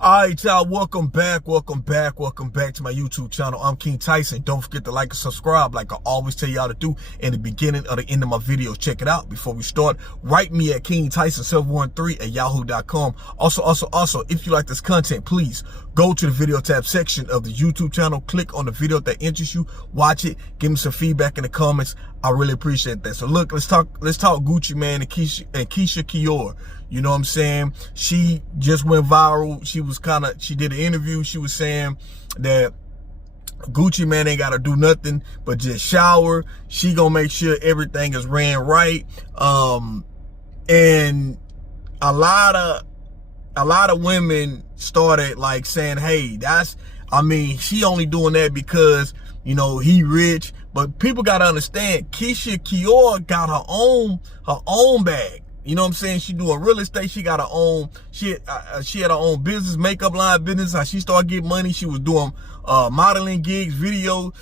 All right, y'all, welcome back to my YouTube channel. I'm King Tyson. Don't forget to like and subscribe like I always tell y'all to do in the beginning or the end of my videos. Check it out. Before we start, write me at KingTyson713@yahoo.com. Also, if you like this content, please go to the video tab section of the YouTube channel. Click on the video that interests you. Watch it. Give me some feedback in the comments. I really appreciate that. So look, let's talk Gucci Mane and Keyshia. You know what I'm saying? She just went viral. She did an interview. She was saying that Gucci Mane ain't got to do nothing but just shower. She gonna make sure everything is ran right. And a lot of women started like saying, hey, she only doing that because, you know, he rich. But people gotta understand, Keyshia got her own bag. You know what I'm saying? She doing real estate. She got her own. She had her own business, makeup line business. How she started getting money. She was doing modeling gigs, videos,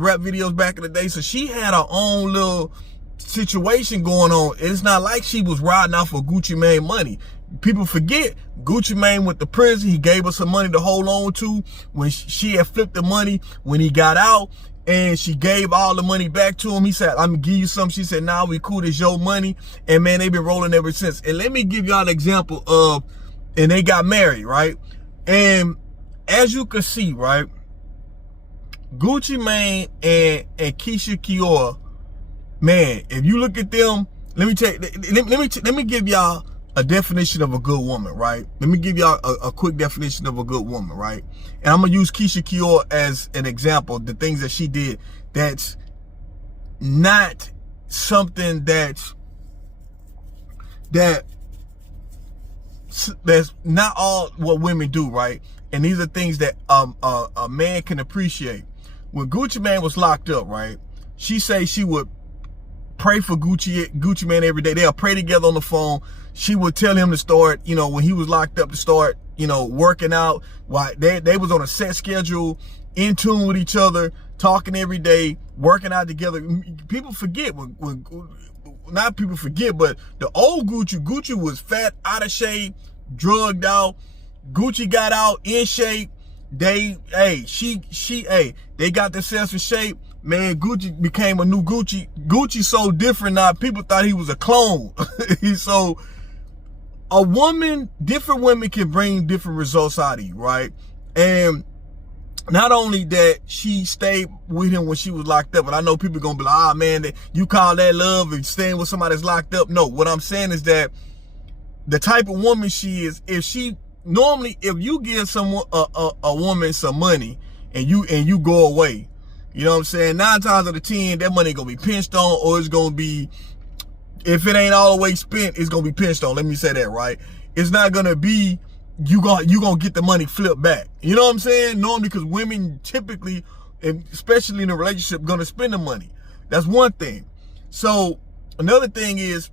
rap videos back in the day. So she had her own little situation going on. It's not like she was riding out for Gucci Mane money. People forget Gucci Mane went to prison. He gave her some money to hold on to when she had flipped the money when he got out. And she gave all the money back to him. He said, I'm gonna give you some. She said, nah, we cool, it's your money. And man, they've been rolling ever since. And let me give y'all an example of, and they got married, right? And as you can see, right, Gucci Mane and Keyshia, man, if you look at them, let me give y'all a definition of a good woman, right? Let me give y'all a quick definition of a good woman, right? And I'm gonna use Keyshia as an example. The things that she did, that's not something that's not all what women do, right? And these are things that a man can appreciate. When Gucci Mane was locked up, right? She say she would pray for Gucci Mane every day. They'll pray together on the phone. She would tell him to start, you know, when he was locked up, to start, you know, working out. Why they was on a set schedule, in tune with each other, talking every day, working out together. People forget not people forget, but the old Gucci was fat, out of shape, drugged out. Gucci got out in shape. They got themselves in shape. Man, Gucci became a new Gucci. Gucci so different now. People thought he was a clone. So different women can bring different results out of you, right? And not only that, she stayed with him when she was locked up. And I know people gonna be like, ah, man, you call that love and staying with somebody that's locked up. No, what I'm saying is that the type of woman she is, if you give someone a woman some money and you go away, you know what I'm saying? 9 times out of 10, that money gonna be pinched on, or it's gonna be, if it ain't all the way spent, it's gonna be pinched on. Let me say that, right? It's not gonna be you gonna get the money flipped back. You know what I'm saying? Normally, because women typically, especially in a relationship, gonna spend the money. That's one thing. So another thing is,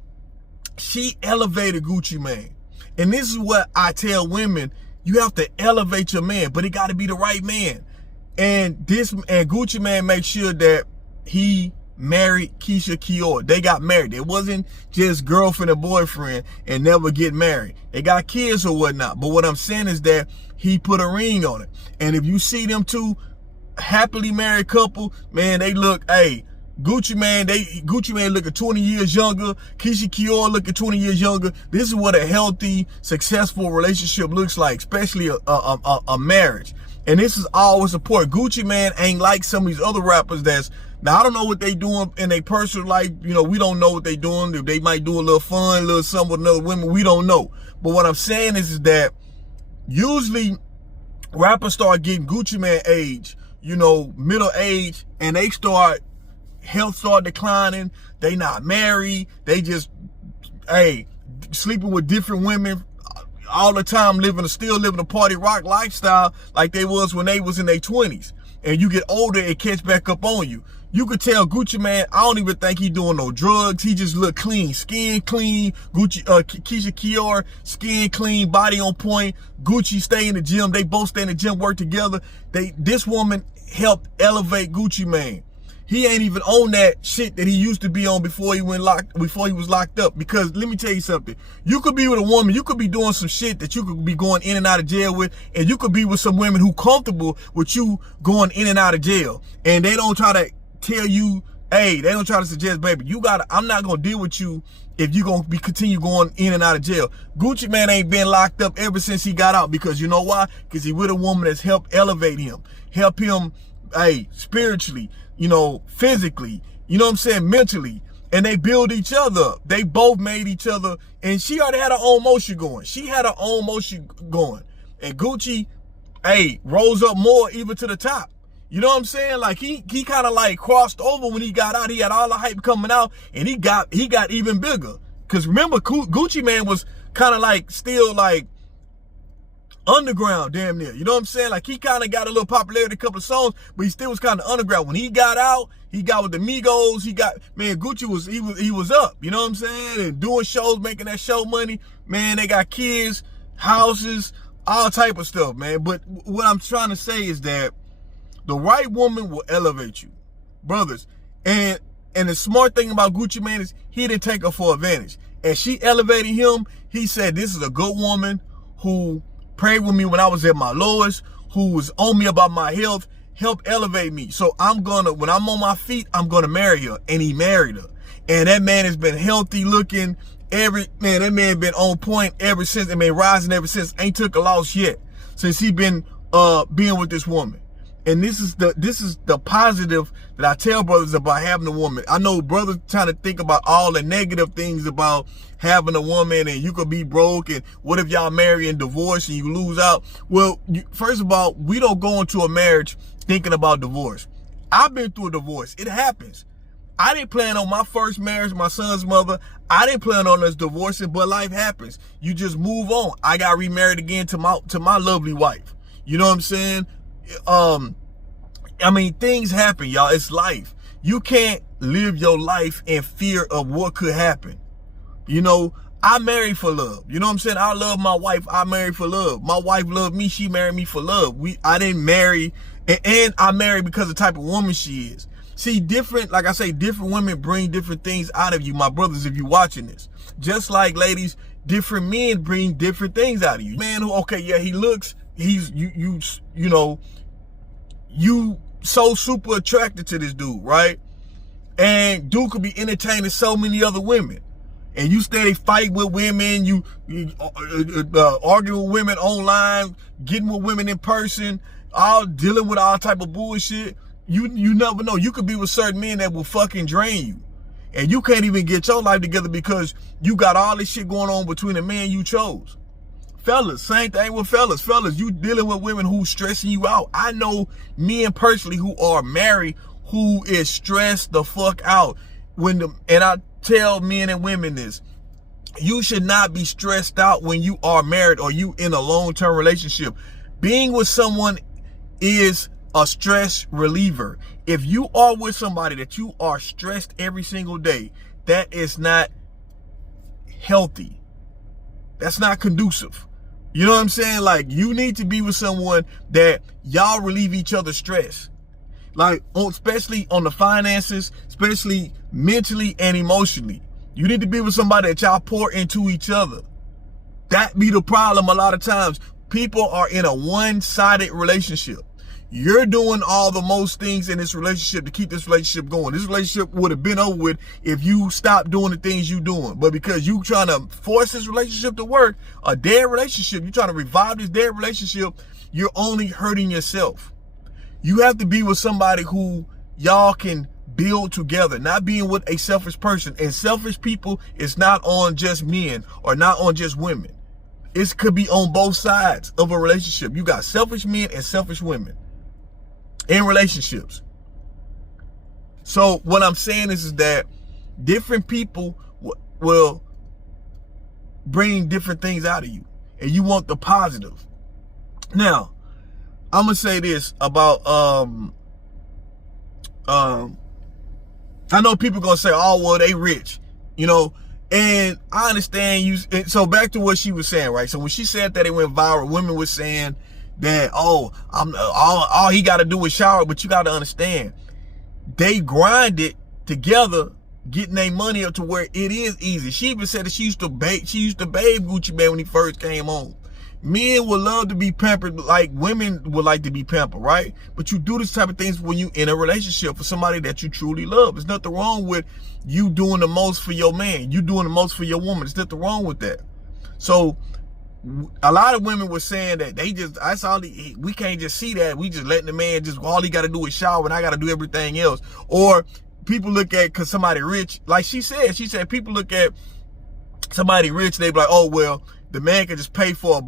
she elevated Gucci Mane. And this is what I tell women: you have to elevate your man, but it got to be the right man. And Gucci Mane makes sure that he married Keyshia. They got married. It wasn't just girlfriend and boyfriend and never get married. They got kids or whatnot. But what I'm saying is that he put a ring on it. And if you see them two happily married couple, man, they look, Gucci Mane looking 20 years younger. Keyshia looking 20 years younger. This is what a healthy, successful relationship looks like, especially a marriage. And this is always important. Gucci Mane ain't like some of these other rappers now I don't know what they doing in their personal life. You know, we don't know what they doing. If they might do a little fun, a little something with another women, we don't know. But what I'm saying is that usually rappers start getting Gucci Mane age, you know, middle age, and health start declining. They not married. They just, sleeping with different women all the time, still living a party rock lifestyle like they was when they was in their 20s. And you get older, it catch back up on you. You could tell Gucci Mane, I don't even think he doing no drugs. He just look clean, skin clean. Keyshia, skin clean, body on point. Gucci stay in the gym. They both stay in the gym, work together. This woman helped elevate Gucci Mane. he ain't even on that shit that he used to be on before he was locked up. Because let me tell you something. You could be with a woman, you could be doing some shit that you could be going in and out of jail with, and you could be with some women who comfortable with you going in and out of jail. And they don't try to tell you, hey, they don't try to suggest, baby, I'm not gonna deal with you if you gonna continue going in and out of jail. Gucci Mane ain't been locked up ever since he got out, because you know why? Because he with a woman that's helped elevate him, help him, hey, spiritually, physically, you know what I'm saying, mentally. And they build each other up. They both made each other, and she already had her own motion going. She had her own motion going. And Gucci, hey, rose up more even to the top. You know what I'm saying? Like he kind of like crossed over when he got out. He had all the hype coming out, and he got even bigger. Cause remember, Gucci Mane was kind of like still like underground, damn near. You know what I'm saying? Like he kind of got a little popularity, a couple of songs, but he still was kind of underground. When he got out, he got with the Migos. Gucci was up. You know what I'm saying? And doing shows, making that show money. Man, they got kids, houses, all type of stuff, man. But what I'm trying to say is that the right woman will elevate you, brothers. And the smart thing about Gucci Mane is he didn't take her for advantage. As she elevated him, he said, this is a good woman who prayed with me when I was at my lowest, who was on me about my health, helped elevate me. So when I'm on my feet, I'm gonna marry her. And he married her. And that man has been healthy looking. That man been on point ever since. And been rising ever since. Ain't took a loss yet since he been being with this woman. And this is the positive that I tell brothers about having a woman. I know brothers trying to think about all the negative things about having a woman, and you could be broke, and what if y'all marry and divorce and you lose out? Well, first of all, we don't go into a marriage thinking about divorce. I've been through a divorce. It happens. I didn't plan on my first marriage, my son's mother. I didn't plan on us divorcing, but life happens. You just move on. I got remarried again to my lovely wife. You know what I'm saying? Things happen, y'all. It's life. You can't live your life in fear of what could happen. I married for love. You know what I'm saying? I love my wife. I married for love. My wife loved me. She married me for love. I didn't marry, and I married because of the type of woman she is. See, different women bring different things out of you, my brothers, if you're watching this. Just like ladies, different men bring different things out of you. Man who, okay, yeah, he looks, you so super attracted to this dude, right? And dude could be entertaining so many other women. And you steady fight with women, you argue with women online, getting with women in person, all dealing with all type of bullshit. You never know. You could be with certain men that will fucking drain you. And you can't even get your life together because you got all this shit going on between the man you chose. Fellas, same thing with fellas. Fellas, you dealing with women who stressing you out. I know men personally who are married who is stressed the fuck out. And I tell men and women this. You should not be stressed out when you are married or you in a long-term relationship. Being with someone is a stress reliever. If you are with somebody that you are stressed every single day, that is not healthy. That's not conducive. You know what I'm saying? Like, you need to be with someone that y'all relieve each other's stress. Like, especially on the finances, especially mentally and emotionally. You need to be with somebody that y'all pour into each other. That be the problem a lot of times. People are in a one-sided relationship. You're doing all the most things in this relationship to keep this relationship going. This relationship would have been over with if you stopped doing the things you're doing. But because you trying to force this relationship to work, a dead relationship, you're trying to revive this dead relationship, you're only hurting yourself. You have to be with somebody who y'all can build together, not being with a selfish person. And selfish people is not on just men or not on just women. It could be on both sides of a relationship. You got selfish men and selfish women in relationships. So what I'm saying is that different people will bring different things out of you, and you want the positive. Now, I'm gonna say this about I know people gonna say, oh well, they rich, and I understand you. So back to what she was saying, right? So when she said that it went viral, women were saying that, oh, all he got to do is shower. But you got to understand, they grind it together, getting their money up to where it is easy. She even said that she used to babe Gucci Mane when he first came home. Men would love to be pampered like women would like to be pampered, right? But you do this type of things when you in a relationship for somebody that you truly love. There's nothing wrong with you doing the most for your man. You doing the most for your woman. There's nothing wrong with that. So a lot of women were saying that that's all we can't just see that. We just letting the man all he got to do is shower and I got to do everything else. Or people look at, cause somebody rich, like she said people look at somebody rich, they be like, oh, well, the man can just pay for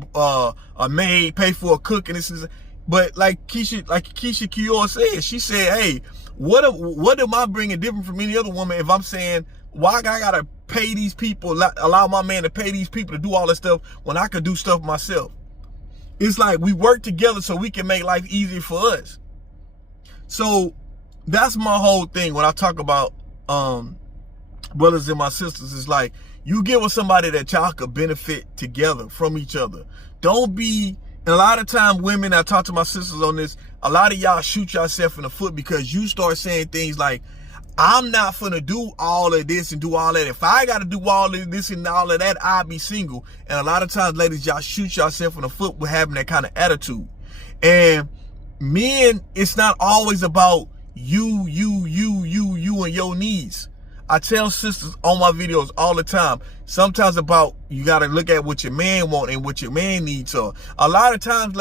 a maid, pay for a cook, and this is. But like Keyshia said, she said, hey, what am I bringing different from any other woman if I'm saying, why I gotta pay these people, allow my man to pay these people to do all this stuff when I could do stuff myself? It's like we work together so we can make life easier for us. So that's my whole thing when I talk about brothers and my sisters. It's like, you get with somebody that y'all could benefit together from each other. Don't be, and a lot of time women, I talk to my sisters on this, a lot of y'all shoot yourself in the foot because you start saying things like, I'm not finna do all of this and do all that. If I gotta do all of this and all of that, I'll be single. And a lot of times, ladies, y'all shoot yourself in the foot with having that kind of attitude. And men, it's not always about you and your needs. I tell sisters on my videos all the time, sometimes about you got to look at what your man want and what your man needs are. A lot of times,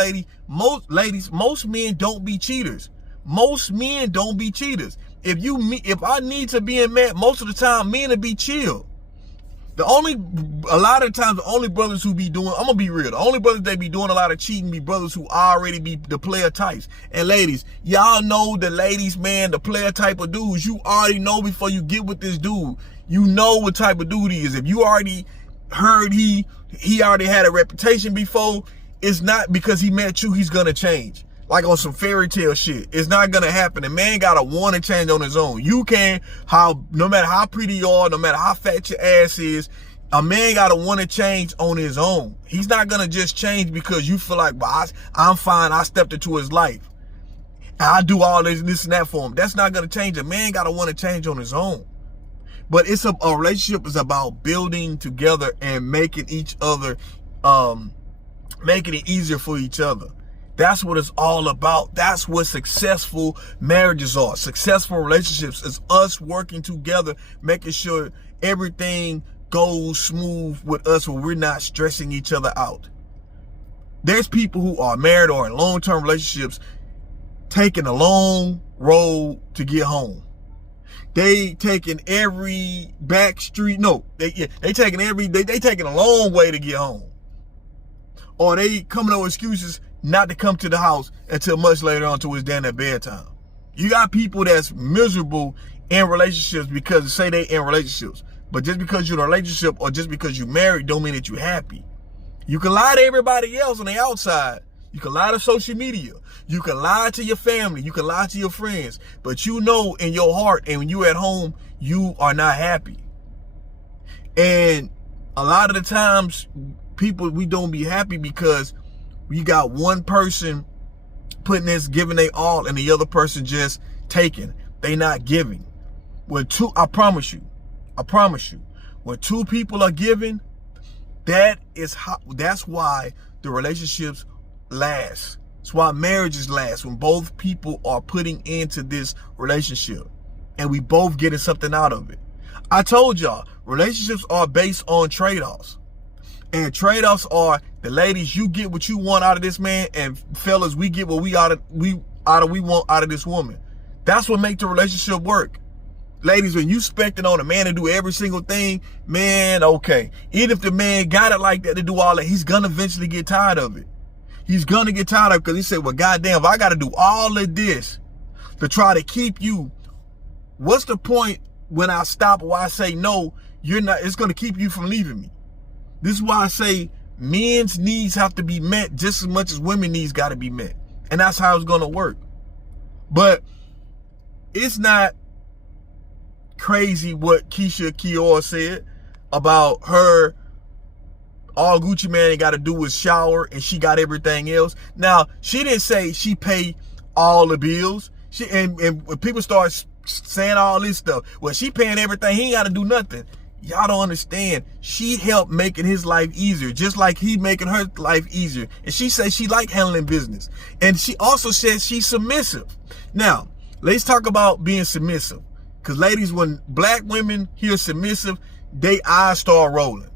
most men don't be cheaters. Most men don't be cheaters. If I need to be met, most of the time, men will be chill. A lot of times, the only brothers who be doing, I'm gonna be real, the only brothers that be doing a lot of cheating be brothers who already be the player types. And ladies, y'all know the ladies, man, the player type of dudes, you already know before you get with this dude. You know what type of dude he is. If you already heard he already had a reputation before, it's not because he met you, he's gonna change. Like on some fairy tale shit. It's not gonna happen. The man gotta want to change on his own. You can, no matter how pretty you are, no matter how fat your ass is, a man gotta want to change on his own. He's not gonna just change because you feel like, well, I'm fine, I stepped into his life. I do all this and that for him. That's not gonna change. A man gotta want to change on his own. But it's a relationship is about building together and making each other, making it easier for each other. That's what it's all about. That's what successful marriages are. Successful relationships is us working together, making sure everything goes smooth with us where we're not stressing each other out. There's people who are married or in long-term relationships taking a long road to get home. They taking every back street. No, they taking a long way to get home. Or they coming up with excuses not to come to the house until much later on to his damn at bedtime. You got people that's miserable in relationships because say they in relationships. But just because you're in a relationship or just because you're married don't mean that you're happy. You can lie to everybody else on the outside. You can lie to social media. You can lie to your family. You can lie to your friends. But you know in your heart and when you're at home, you are not happy. And a lot of the times, people, we don't be happy because we got one person putting this, giving they all, and the other person just taking. They not giving. I promise you, when two people are giving, that's why the relationships last. That's why marriages last, when both people are putting into this relationship and we both getting something out of it. I told y'all, relationships are based on trade-offs. And trade-offs are, the ladies, you get what you want out of this man, and fellas, we get what we want out of this woman. That's what makes the relationship work. Ladies, when you expecting on a man to do every single thing, man, okay. Even if the man got it like that to do all that, he's gonna eventually get tired of it. He's gonna get tired of it because he said, well, goddamn, if I gotta do all of this to try to keep you, what's the point when I stop or I say no, you're not, it's gonna keep you from leaving me. This is why I say men's needs have to be met just as much as women's needs got to be met. And that's how it's going to work. But it's not crazy what Keyshia said about her, all Gucci Mane got to do is shower and she got everything else. Now, she didn't say she paid all the bills. And when people start saying all this stuff. Well, she paying everything. He ain't got to do nothing. Y'all don't understand. She helped making his life easier, just like he making her life easier. And she says she like handling business. And she also says she's submissive. Now, let's talk about being submissive. Because ladies, when black women hear submissive, they eyes start rolling.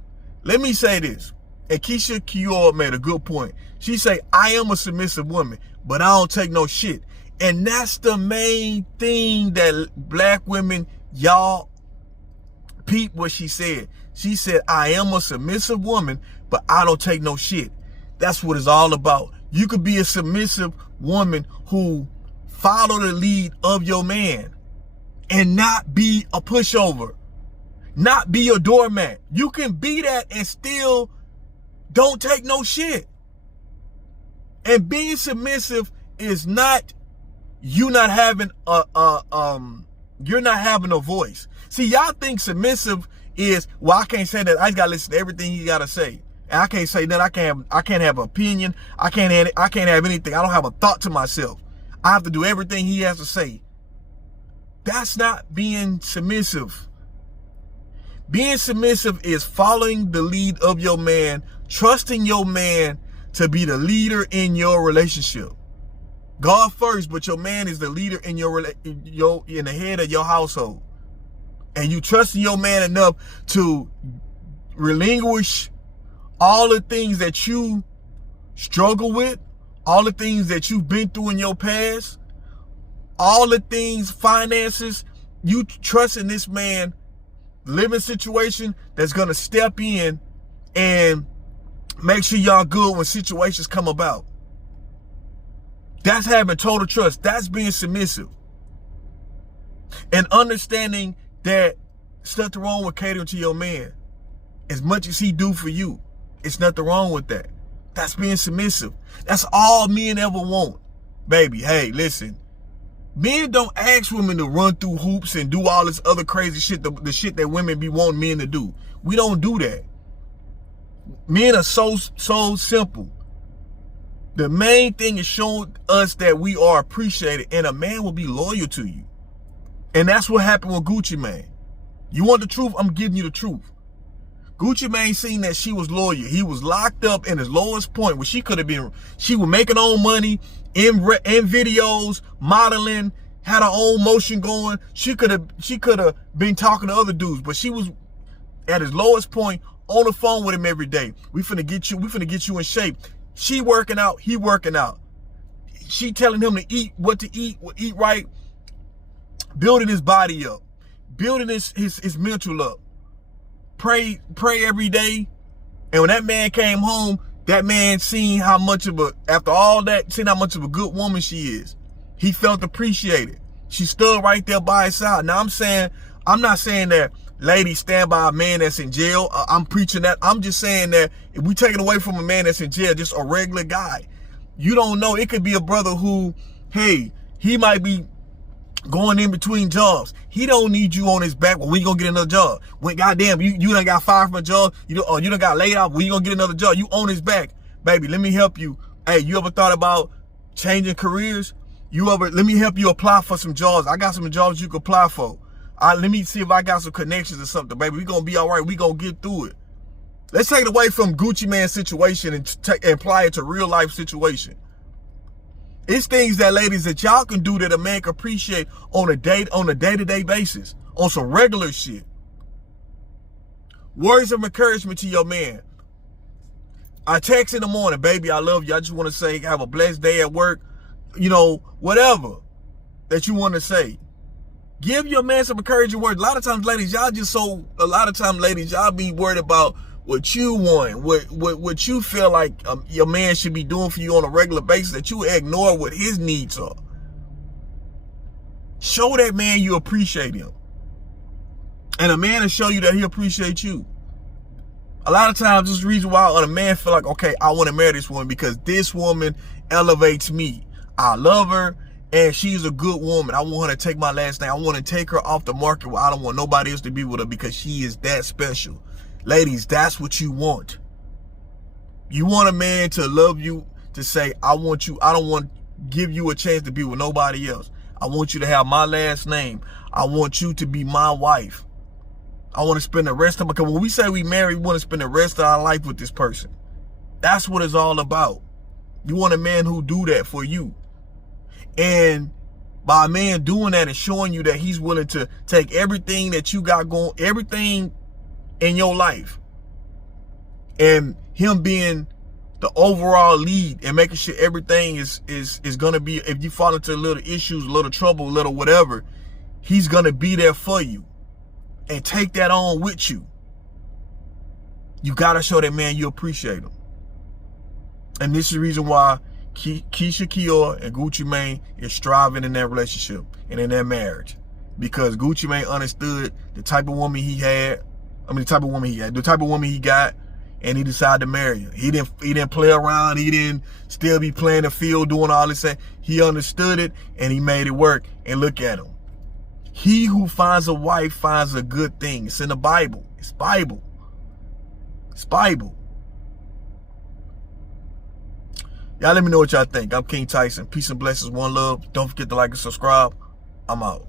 Let me say this. And Keyshia made a good point. She say, I am a submissive woman, but I don't take no shit. And that's the main thing that black women, y'all peep what she said. She said, I am a submissive woman, but I don't take no shit. That's what it's all about. You could be a submissive woman who follow the lead of your man and not be a pushover, not be a doormat. You can be that and still don't take no shit. And being submissive is not you not having you're not having a voice. See, y'all think submissive is, well, I can't say that. I just gotta listen to everything he gotta say. And I can't say that. I can't have an opinion. I can't have anything. I don't have a thought to myself. I have to do everything he has to say. That's not being submissive. Being submissive is following the lead of your man, trusting your man to be the leader in your relationship. God first, but your man is the leader in in the head of your household. And you trusting your man enough to relinquish all the things that you struggle with, all the things that you've been through in your past, all the things, finances, you trusting this man, living situation that's gonna step in and make sure y'all good when situations come about. That's having total trust. That's being submissive. And understanding that there's nothing wrong with catering to your man. As much as he do for you, it's nothing wrong with that. That's being submissive. That's all men ever want. Baby, hey, listen. Men don't ask women to run through hoops and do all this other crazy shit, the shit that women be wanting men to do. We don't do that. Men are so simple. The main thing is showing us that we are appreciated, and a man will be loyal to you. And that's what happened with Gucci Mane. You want the truth? I'm giving you the truth. Gucci Mane seen that she was loyal. He was locked up in his lowest point where she was making her own money in videos, modeling, had her own motion going. She could have been talking to other dudes, but she was at his lowest point on the phone with him every day. We finna get you in shape. She working out, he working out. She telling him to eat, what to eat right, building his body up, building his mental up. Pray every day. And when that man came home, that man seen how much of a good woman she is. He felt appreciated. She stood right there by his side. Now I'm not saying that ladies stand by a man that's in jail. I'm preaching that. I'm just saying that if we take it away from a man that's in jail, just a regular guy, you don't know. It could be a brother who, hey, he might be going in between jobs. He don't need you on his back. Well, when you gonna get another job? When goddamn you done got fired from a job, you done got laid off. When you gonna get another job? You on his back, baby. Let me help you. Hey, you ever thought about changing careers? Let me help you apply for some jobs. I got some jobs you can apply for. Let me see if I got some connections or something, baby. We gonna be all right. We gonna get through it. Let's take it away from Gucci Mane's situation and apply it to real life situation. It's things that, ladies, that y'all can do that a man can appreciate on a day-to-day basis, on some regular shit. Words of encouragement to your man. I text in the morning, baby, I love you. I just want to say, have a blessed day at work. Whatever that you want to say. Give your man some encouraging words. A lot of times, ladies, y'all be worried about what you want, what you feel like your man should be doing for you on a regular basis, that you ignore what his needs are. Show that man you appreciate him. And a man will show you that he appreciates you. A lot of times, this is the reason why a man feel like, okay, I want to marry this woman because this woman elevates me. I love her, and she's a good woman. I want her to take my last name. I want to take her off the market where I don't want nobody else to be with her because she is that special. Ladies, that's what you want. You want a man to love you, to say, I want you. I don't want to give you a chance to be with nobody else. I want you to have my last name. I want you to be my wife. I want to spend the rest of my, because when we say we married, we want to spend the rest of our life with this person. That's what it's all about. You want a man who do that for you. And by a man doing that and showing you that he's willing to take everything that you got going, everything in your life, and him being the overall lead and making sure everything is going to be, if you fall into little issues, little trouble, little whatever, he's going to be there for you and take that on with you. You got to show that man you appreciate him. And this is the reason why Keyshia and Gucci Mane is striving in that relationship and in their marriage. Because Gucci Mane understood the type of woman he had, the type of woman he got, and he decided to marry her. He didn't play around. He didn't still be playing the field, doing all this. He understood it and he made it work. And look at him. He who finds a wife finds a good thing. It's in the Bible. It's Bible. It's Bible. Y'all let me know what y'all think. I'm King Tyson. Peace and blessings. One love. Don't forget to like and subscribe. I'm out.